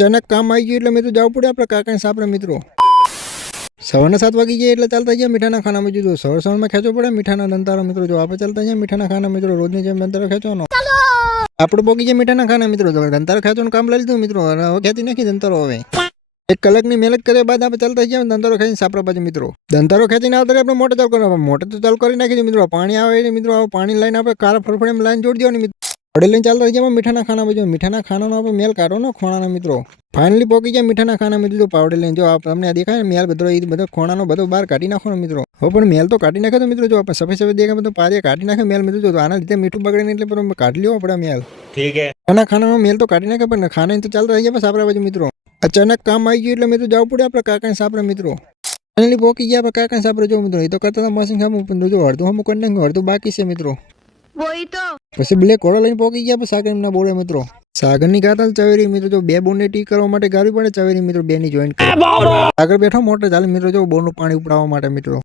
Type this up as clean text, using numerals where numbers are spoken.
અચાનક કામ આવી ગયું એટલે મિત્રો જવું પડે આપણે કાકાને સાપરે મિત્રો. સવારના 7 વાગી ગયા એટલે ચાલતા ગયા મીઠાના ખાનામાં જો સવારમાં ખેંચવો પડે મીઠાના દંતારો મિત્રો. જો આપણે ચાલતા ગયા મીઠાના ખાના મિત્રો, રોજની જેમ દંતારો ખેંચવાનો. આપણે પોકી ગયા મીઠાના ખાના મિત્રો. દંતારો ખેંચવાનું કામ લઈ લીધું મિત્રો. હવે ખેંચી નાખી દંતારો. હવે 1 કલાકની મહેનત કર્યા બાદ આપણે ચાલતા ગયા દંતારો ખેંચીને સાપરા બાજુ મિત્રો. દંતારો ખેંચીને આવતા આપણે મોટર ચાલુ કરવા. મોટર તો ચાલુ કરી નાખી મિત્રો. પાણી આવે મિત્રો. પાણી લઈને આપણે કારા ફરફડીમાં લાઈન જોડી દેવાની મિત્રો. પડે લઈને ચાલતા ગયા મીઠાના ખાના બાજુ. મીઠાના ખાનાનો આપણે મેલ કાઢવાનો ખોણાના મિત્રો. ફાઇનલી પોકી ગયા મીઠાના ખાના મિત્રો. પાવડે લઈને જો તમને દેખાય મેલ બધો ખોણાનો બધો બહાર કાઢી નાખવાનો મિત્રો. હવે પણ મેલ તો કાઢી નાખે તો મિત્રો. જો આપણે સફેદ દેખાય બધું પારિયા કાઢી નાખે મેલ મિત્રો. જો આના લીધે મીઠું બગડે ને એટલે પણ કાઢી લેવો આપણે મેલ. ઠીક હે. ખાનાનો મેલ તો કાઢી નાખે પણ ખાના તો ચાલતા ગયા સાપરા બાજુ મિત્રો. અચાનક કામ આવી ગયું એટલે મિત્રો જવું પડે આપણે કાકાને સાપરે મિત્રો. ફાઇનલી પોકી ગયા આપણે કાકાને સાપરે જો મિત્રો. એ તો કરતા હતા મશીન ખામું પણ જો અડધું હમું કરી નાખ્યું, અડધું બાકી છે મિત્રો. પછી બ્લેક ઘોડો લઈને પોકી ગયા સાગર એમના બોલે મિત્રો. સાગરની ગાતા ચવેરી મિત્રો. જો 2 બોનને ટી કરવા માટે ગાવી પડે ચવેરી મિત્રો. 2 ની જોઈન્ટ સાગર બેઠો મોટર ચાલે મિત્રો. જો બોરનું પાણી ઉપડાવવા માટે મિત્રો.